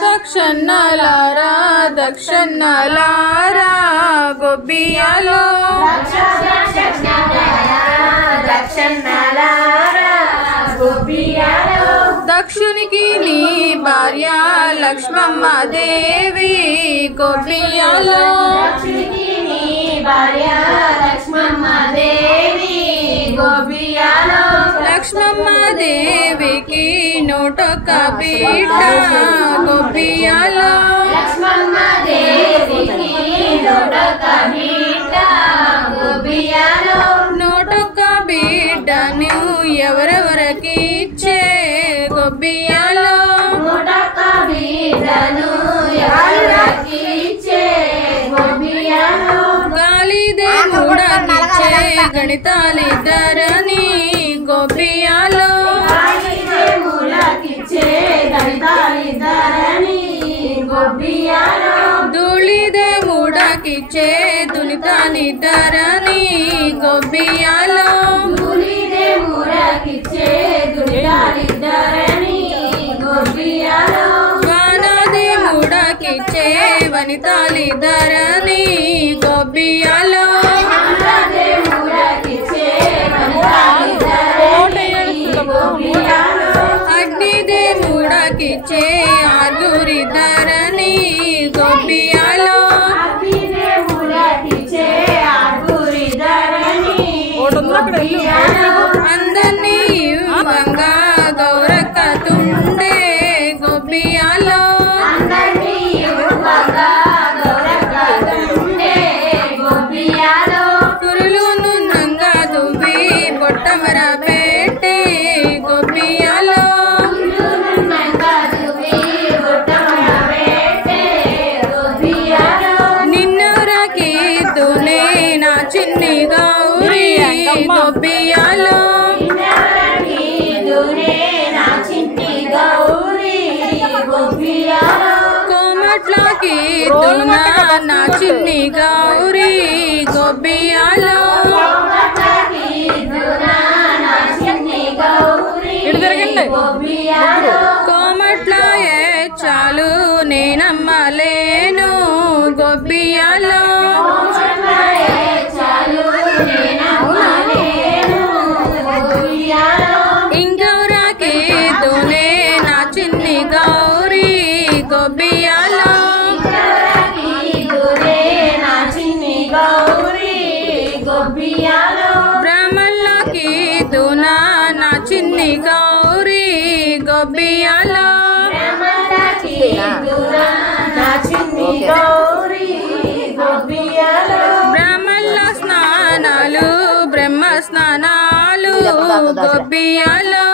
దక్షన్నలారా దక్షన్నలారా గొబ్బియాలో దక్షునికి నీ భార్య లక్ష్మమ్మ దేవి గొబ్బియాలో లక్ష్మమ్మ దేవికి నోటొక్క బిడ్డ గొబ్బియాలో నోటొక్క బిడ్డను ఎవరెవరికి ఇచ్చే గొబ్బియాలో గాలిదేవుడకిచ్చే గణితాలిద్దరని గొబ్బియాలో ధూళిదేవుడకిచ్చే దునితానిద్దరని గొబ్బియాలో వానదేవుడకిచ్చే వనితాలిద్దరని గొబ్బియాలో అగ్నిదేవుడకిచ్చే ఆరుగురిద్దరని గొబ్బియాలో అందరినీ ఇవ్వంగా గౌరక్క తుండే గొబ్బియాలో కురులు నున్నంగా దువ్వి బొట్టమర పెట్టి గొబ్బియాలో నిన్నరకి తునే నా చిన్ని గౌరీ గొబ్బియాలో కోమట్లకి తునా నా చిన్ని గౌరీ గొబ్బియాలో కోమట్ల చాలు నేనమ్మలేను గొబ్బియాలో ఇంగౌరాకి తునే నా చిన్ని గౌరీ గొబ్బియాలో బ్రాహ్మణులకి తునా నా చిన్ని గౌరీ గొబ్బియాలో బ్రాహ్మణుల స్నానాలు బ్రహ్మ స్నానాలు గొబ్బియాలో